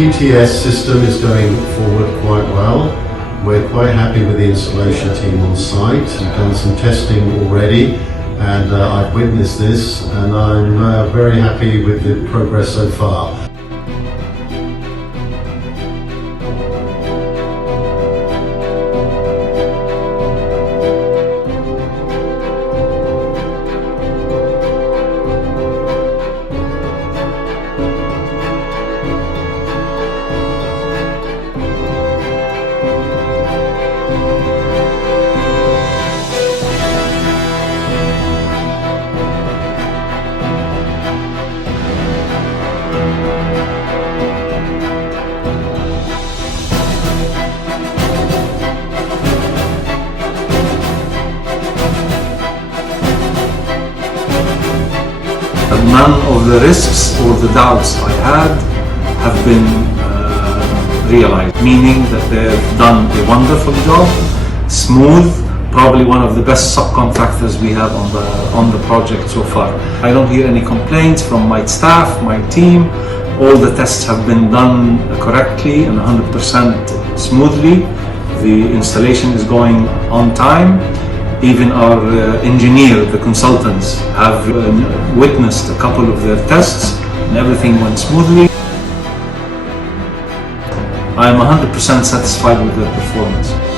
PTS system is going forward quite well. We're quite happy with the installation team on site. We've done some testing already, and I've witnessed this, and I'm very happy with the progress so far. None of the risks or the doubts I had have been realized, meaning that they've done a wonderful job, smooth, probably one of the best subcontractors we have on the project so far. I don't hear any complaints from my staff, my team. All the tests have been done correctly and 100% smoothly. The installation is going on time. Even our engineer, the consultants, have witnessed a couple of their tests and everything went smoothly. I am 100% satisfied with their performance.